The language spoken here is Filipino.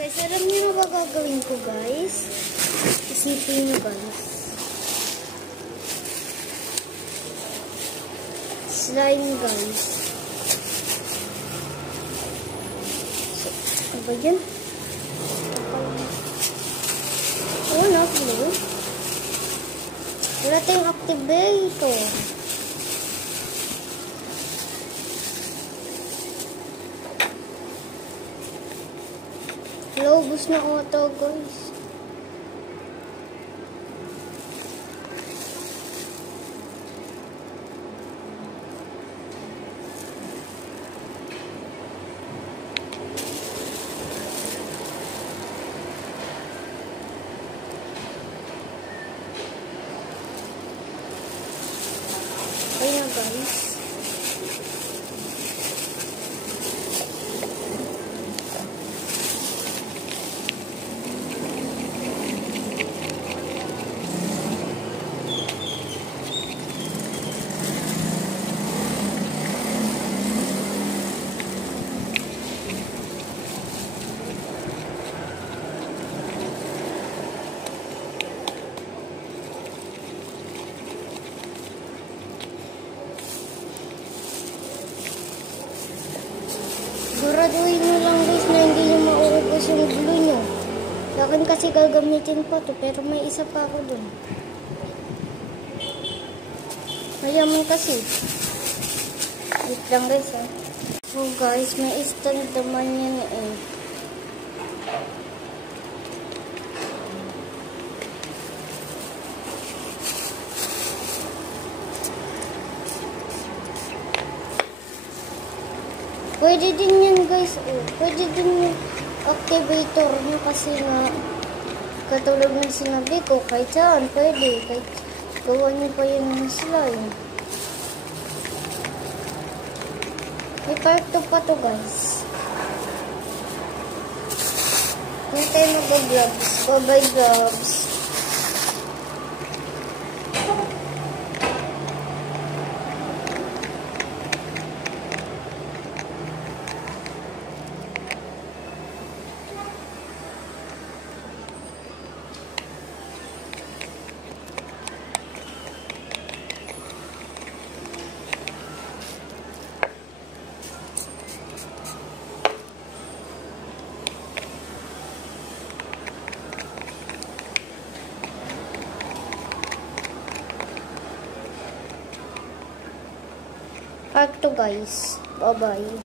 Guys, alam niyo na ba gagawin ko, guys? Isipin niyo, guys. Slime, guys. So, ano ba yan? Oh, no, wala tayong activator. Lobos na auto, guys. Ayan, guys. Siguraduhin nyo lang, guys, na hindi nyo mauubos yung glue nyo. Sa akin kasi gagamitin pa to, pero may isa pa ako dun. Mayaman kasi. Wait lang, guys, ha. Oh, guys, may stand naman yan, eh. Pwede din yan, guys. Oh, pwede din yung activator nyo kasi nga katulad ng sinabi ko, kahit saan pwede. Kahit gawa nyo pa yung slime. May part 2 pa to, guys. Hindi tayo mag-vlogs. Bye-bye, vlogs. Part 2, guys. Bye-bye.